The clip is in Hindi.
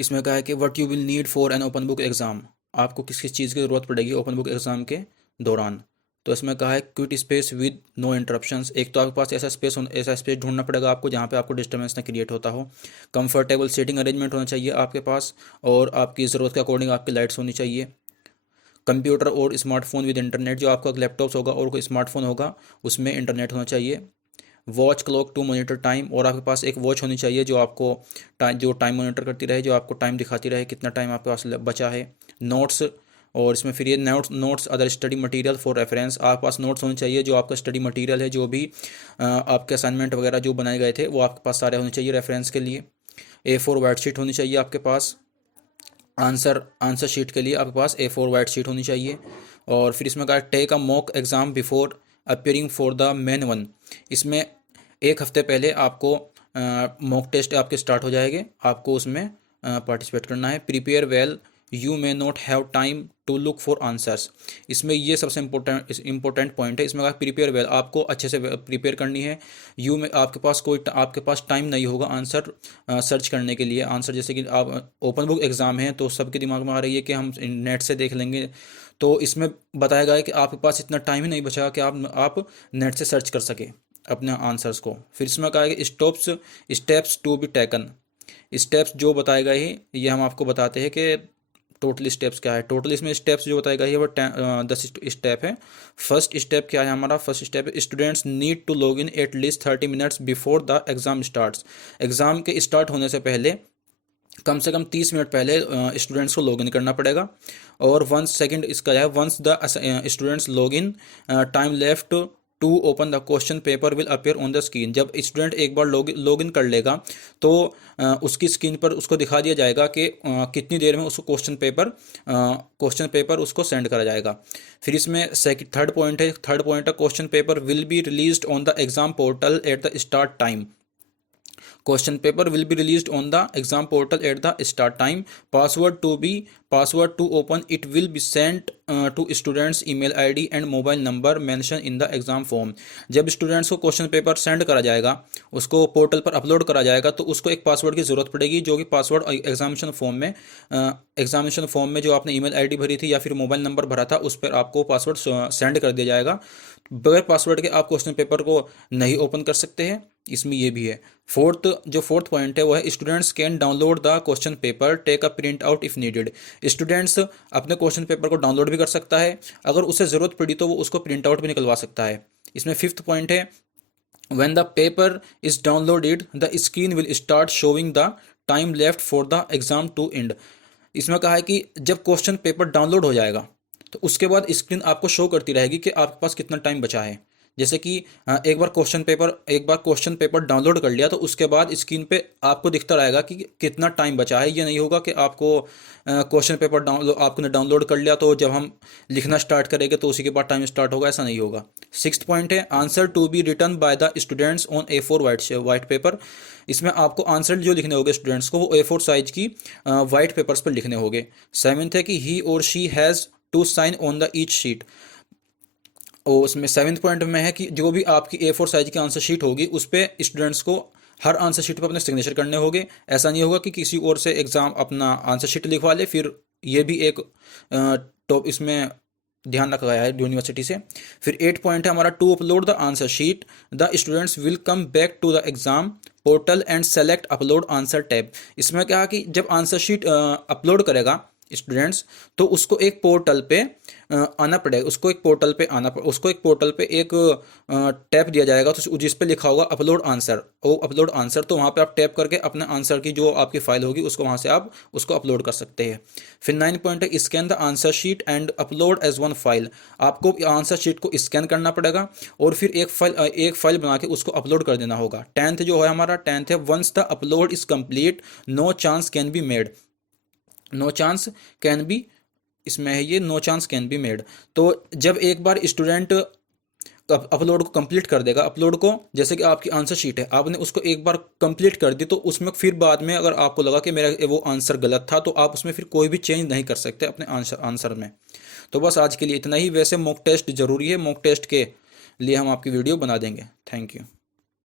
इसमें कहा है कि what you will need for an open book exam, आपको किस किस चीज़ की ज़रूरत पड़ेगी ओपन बुक एग्ज़ाम के दौरान। तो इसमें कहा है quiet space with no interruptions, एक तो आपके पास ऐसा स्पेस ढूंढना पड़ेगा आपको जहाँ पे आपको डिस्टर्बेंस ना क्रिएट होता हो। कंफर्टेबल सीटिंग अरेंजमेंट होना चाहिए आपके पास, और आपकी ज़रूरत के अकॉर्डिंग आपकी लाइट्स होनी चाहिए। कंप्यूटर और स्मार्टफोन विद इंटरनेट, जो आपका लैपटॉप्स होगा और कोई स्मार्टफोन होगा उसमें इंटरनेट होना चाहिए। Watch clock to monitor time, और आपके पास एक वॉच होनी चाहिए जो आपको टाइम मॉनिटर करती रहे, जो आपको टाइम दिखाती रहे कितना टाइम आपके पास बचा है। नोट्स, और इसमें फिर ये notes other study material for reference, आपके पास नोट्स होने चाहिए जो आपका स्टडी मटेरियल है, जो भी आपके असाइनमेंट वगैरह जो बनाए गए थे वो आपके पास सारे होने चाहिए रेफरेंस के लिए। A4 वाइट शीट होनी चाहिए आपके पास, आंसर शीट के लिए आपके पास A4 वाइट शीट होनी चाहिए। और फिर इसमें कहा take a mock exam before appearing for the main one, इसमें एक हफ्ते पहले आपको मॉक टेस्ट आपके स्टार्ट हो जाएंगे, आपको उसमें पार्टिसिपेट करना है। Prepare well, you may not have time to look for answers, इसमें ये सबसे इंपॉर्टेंट पॉइंट है। इसमें कहा प्रिपेयर वेल, आपको अच्छे से प्रिपेयर करनी है। आपके पास टाइम नहीं होगा आंसर सर्च करने के लिए। आंसर जैसे कि आप ओपन बुक एग्ज़ाम है तो सबके दिमाग में आ रही है कि हम नेट से देख लेंगे, तो इसमें बताया गया है कि आपके पास इतना टाइम ही नहीं बचा कि आप नेट से सर्च कर सके अपने आंसर्स को। फिर इसमें कहा है कि steps to be taken, steps जो बताए गए हैं ये हम आपको बताते हैं कि टोटल स्टेप्स क्या है। टोटल इसमें स्टेप्स जो बताए गए हैं वो 10 स्टेप है। फर्स्ट स्टेप क्या है हमारा, first step students need to log in at least 30 minutes before the exam starts, exam के स्टार्ट होने से पहले कम से कम 30 मिनट पहले स्टूडेंट्स को लॉगिन करना पड़ेगा। और वंस सेकंड इसका है once the students login time left to open the question paper will appear on the screen, जब स्टूडेंट एक बार लॉगिन कर लेगा तो उसकी स्क्रीन पर उसको दिखा दिया जाएगा कि कितनी देर में उसको क्वेश्चन पेपर उसको सेंड करा जाएगा। फिर इसमें थर्ड पॉइंट है question paper will be released on the exam portal at the start time, question paper will be released on the exam portal at the start time, password to open it will be sent to students email id and mobile number mentioned in the exam form, जब स्टूडेंट्स को क्वेश्चन पेपर सेंड करा जाएगा, उसको पोर्टल पर अपलोड करा जाएगा, तो उसको एक पासवर्ड की ज़रूरत पड़ेगी, जो कि पासवर्ड एग्जामिनेशन फॉर्म में जो आपने ईमेल आईडी भरी थी या फिर मोबाइल नंबर भरा था उस पर आपको पासवर्ड सेंड कर दिया जाएगा। बगैर पासवर्ड के आप क्वेश्चन पेपर को नहीं ओपन कर सकते हैं, इसमें ये भी है। फोर्थ पॉइंट है वो है students can download the question paper take a print out if needed, students अपने क्वेश्चन पेपर को डाउनलोड भी कर सकता है, अगर उसे ज़रूरत पड़ी तो वो उसको प्रिंट आउट भी निकलवा सकता है। इसमें फिफ्थ पॉइंट है when the paper is downloaded the screen will start showing the time left for the exam to end, इसमें कहा है कि जब क्वेश्चन पेपर डाउनलोड हो जाएगा तो उसके बाद स्क्रीन आपको शो करती रहेगी कि आपके पास कितना टाइम बचा है। जैसे कि एक बार क्वेश्चन पेपर डाउनलोड कर लिया तो उसके बाद स्क्रीन पे आपको दिखता रहेगा कि कितना टाइम बचा है। ये नहीं होगा कि आपको क्वेश्चन पेपर आपने डाउनलोड कर लिया तो जब हम लिखना स्टार्ट करेंगे तो उसी के बाद टाइम स्टार्ट होगा, ऐसा नहीं होगा। सिक्स्थ पॉइंट है answer to be written by the students on A4 white paper, इसमें आपको आंसर जो लिखने होंगे स्टूडेंट्स को वो A4 साइज की वाइट पेपर्स पर लिखने होंगे। सेवेंथ है कि ही और she has to sign on the each sheet, और उसमें सेवन्थ पॉइंट में है कि जो भी आपकी A4 साइज की आंसर शीट होगी उस पर स्टूडेंट्स को हर आंसर शीट पर अपने सिग्नेचर करने होंगे। ऐसा नहीं होगा कि किसी और से एग्जाम अपना आंसर शीट लिखवा ले, फिर ये भी एक टॉप इसमें ध्यान रखा गया है यूनिवर्सिटी से। फिर 8 पॉइंट है हमारा to upload the answer sheet the students will come back to the exam portal and select upload answer tab, इसमें क्या है कि जब आंसर शीट अपलोड करेगा स्टूडेंट्स तो उसको एक पोर्टल पे आना पड़ेगा, उसको एक पोर्टल पे एक टैब दिया जाएगा तो जिस पे लिखा होगा अपलोड आंसर, तो वहाँ पे आप टैप करके अपने आंसर की जो आपकी फाइल होगी उसको वहाँ से आप उसको अपलोड कर सकते हैं। फिर 9 पॉइंट है scan the answer sheet and upload as one file, आपको आंसर शीट को स्कैन करना पड़ेगा और फिर एक फाइल बना के उसको अपलोड कर देना होगा। 10th जो है हमारा 10th है once the upload is complete no chance can be made, इसमें है ये no chance can be made, तो जब एक बार स्टूडेंट अपलोड को कंप्लीट कर देगा, अपलोड को जैसे कि आपकी आंसर शीट है आपने उसको एक बार कंप्लीट कर दी तो उसमें फिर बाद में अगर आपको लगा कि मेरा वो आंसर गलत था तो आप उसमें फिर कोई भी चेंज नहीं कर सकते अपने आंसर में। तो बस आज के लिए इतना ही। वैसे मॉक टेस्ट ज़रूरी है, मॉक टेस्ट के लिए हम आपकी वीडियो बना देंगे। Thank you.